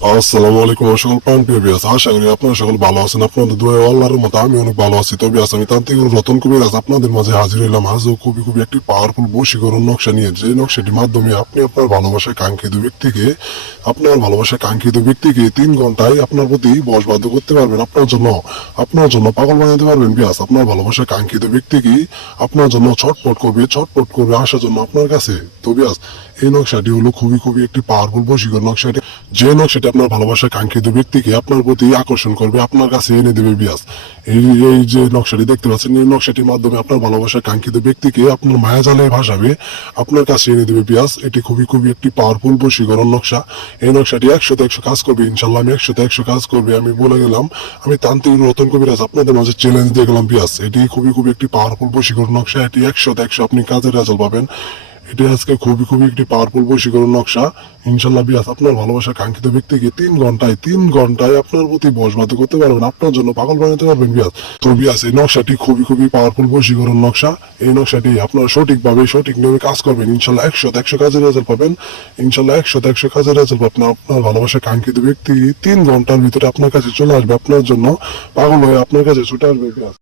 আসসালামু আলাইকুম সকল প্রাণপ্রিয় বিয়াস, আশা করি আপনারা সকল ভালো আছেন। আপনাদের দোয়া আল্লাহর মতো আমি অনেক ভালো আছি। তো বিয়াস, আমি তান্ত্রিক রতন কবিরাজ আপনাদের মাঝে হাজির হইলাম আজও খুবই একটি পাওয়ারফুল বশীকরণ নকশা নিয়ে, যে নকশাটির মাধ্যমে আপনি আপনার ভালোবাসায় কাঙ্ক্ষিত ব্যক্তিকে 3 ঘন্টায় আপনার প্রতি বশবাধ্য করতে পারবেন। আপনার জন্য পাগল বানাতে পারবেন বিয়াস। আপনার ভালোবাসায় কাঙ্ক্ষিত ব্যক্তিকে আপনার জন্য ছটপট করবে আসার জন্য আপনার কাছে। তো বিয়াস, এই নকশাটি হলো খুবই একটি পাওয়ারফুল বশীকরণ নকশাটি, যে নকশাটি আপনার ভালোবাসার কাঙ্ক্ষিত ব্যক্তিকে আপনার প্রতি আকর্ষণ করবে, আপনার কাছে এনে দেবে বিয়াস। এই যে নকশাটি দেখতে পাচ্ছেন, এই নকশাটির মাধ্যমে আপনার ভালোবাসার কাঙ্ক্ষিত ব্যক্তিকে আপনার মায়াজালে ভাসাবে, আপনার কাছে এনে দেবে বিয়াস। এটি খুবই একটি পাওয়ারফুল বশীকরণ নকশা। এই নকশাটি 100-100 কাজ করবে ইনশাল্লাহ। আমি 100-100 কাজ করবে আমি বলে গেলাম। আমি তান্ত্রিক রতন কবিরাজ আপনাদের মাঝে চ্যালেঞ্জ দিয়ে গেলাম বিয়াস। এটি খুবই একটি পাওয়ারফুল বশীকরণ নকশা। এটি 100-100 আপনি কাজের রেজাল্ট পাবেন। এটি আজকে খুবই একটি পাওয়ারফুল বশীকরণ নকশা ইনশাল্লাহ বিয়াস। আপনার ভালোবাসার কাঙ্ক্ষিত ব্যক্তিকে 3 ঘন্টায় আপনার প্রতি বশবাধ্য করতে পারবেন, আপনার জন্য পাগল বানাতে পারবেন বিয়াস। তো বিয়াস, এই নকশাটি খুবই পাওয়ারফুল বশীকরণ নকশা। এই নকশাটি আপনারা সঠিক নিয়মে কাজ করবেন ইনশাল্লাহ 100-100 কাজের রেজাল্ট পাবেন। ইনশাল্লাহ 100-100 কাজের রেজাল্ট পাবেন। আপনার ভালোবাসার কাঙ্ক্ষিত ব্যক্তি 3 ঘন্টার ভিতরে আপনার কাছে চলে আসবে, আপনার জন্য পাগল হয়ে আপনার কাছে ছুটে আসবে বিয়াস।